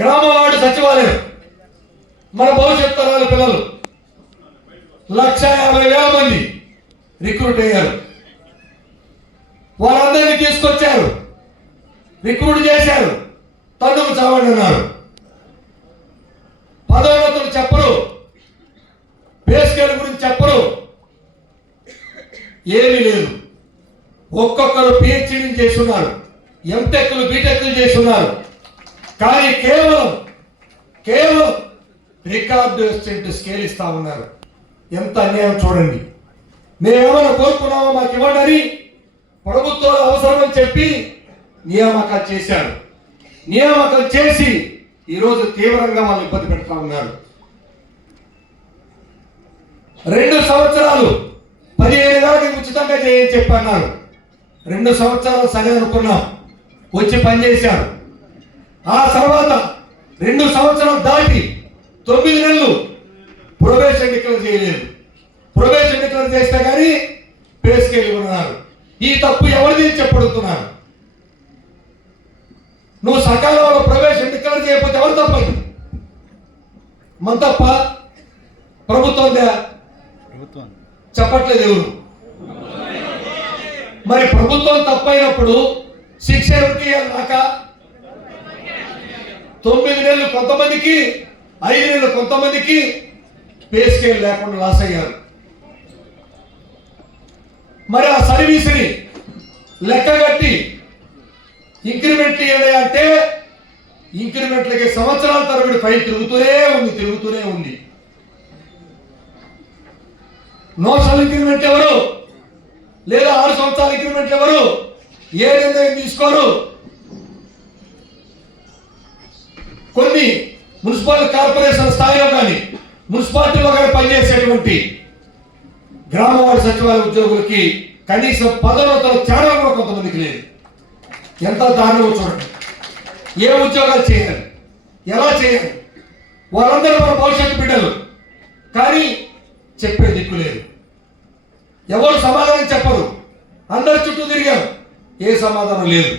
గ్రామ వార్డు సచివాలయం మన భవిష్యత్ తరాల పిల్లలు 1,50,000 మంది రిక్రూట్ అయ్యారు. వారందరినీ తీసుకొచ్చారు, రిక్రూట్ చేశారు, తన్నుకు చావండి అన్నారు. పదోన్నతులు చెప్పరు, పే స్కేల్ గురించి చెప్పరు, ఏమీ లేదు. ఒక్కొక్కరు పిహెచ్డీలు చేస్తున్నారు, ఎంటెక్లు బీటెక్లు చేస్తున్నారు. కానీ కేవలం రికార్డు అసిస్టెంట్ స్కేల్ ఇస్తా ఉన్నారు. ఎంత అన్యాయం చూడండి. మేమేమైనా కోరుకున్నామో మాకు ఇవ్వండి, ప్రభుత్వాలు అవసరమని చెప్పి నియామకాలు చేశారు. నియామకాలు చేసి ఈరోజు తీవ్రంగా వాళ్ళు ఇబ్బంది పెడతా ఉన్నారు. 2 సంవత్సరాలు 15,000 ఉచితంగా చేయని చెప్పన్నారు. 2 సంవత్సరాలు సరే అనుకున్నాం, వచ్చి పనిచేశారు. ఆ తర్వాత 2 సంవత్సరాలు దాటి 9 నెలలు ప్రొబేషన్ డిక్లేర్ చేయలేదు. ప్రొబేషన్ డిక్లేర్ చేస్తే కానీ పే స్కేల్ ఇవ్వన్నారు. ఈ తప్పు ఎవరిది చెప్పడుతున్నారు. నువ్వు సకాలంలో ప్రొబేషన్ డిక్లేర్ చేయకపోతే ఎవరు తప్పదు? మన తప్ప ప్రభుత్వం చెప్పట్లేదు ఎవరు. మరి ప్రభుత్వం తప్పైనప్పుడు శిక్ష ఎవరికి ఇవ్వాక? 9 నెలలు కొంతమందికి, 5 నెలలు కొంతమందికి పే స్కేల్ లేకుండా లాస్ అయ్యారు. మరి ఆ సర్వీస్ని లెక్కగట్టి ఇంక్రిమెంట్ ఇవ్వాలి అంటే ఇంక్రిమెంట్లకి సంవత్సరాల తరబడి ఫైల్ తిరుగుతూనే ఉంది. నోషనల్ ఇంక్రిమెంట్ ఎవరు, లేదా 6 సంవత్సరాల ఇంక్రిమెంట్ ఎవరు, ఏ నిర్ణయం తీసుకోరు. కొన్ని మున్సిపల్ కార్పొరేషన్ స్థాయిలో కానీ మున్సిపాలిటీలో కానీ పనిచేసేటువంటి గ్రామ వార్డు సచివాలయ ఉద్యోగులకి కనీసం పదోన్నతుల తేడా కూడా కొంతమందికి లేదు. ఎంత దారుణమో చూడండి. ఏ ఉద్యోగాలు చేయాలి, ఎలా చేయాలి? వారందరూ మన భవిష్యత్తు బిడ్డలు, కానీ చెప్పే దిక్కు లేదు. ఎవరు సమాధానం చెప్పరు. అందరి చుట్టూ తిరిగాం, ఏ సమాధానం లేదు.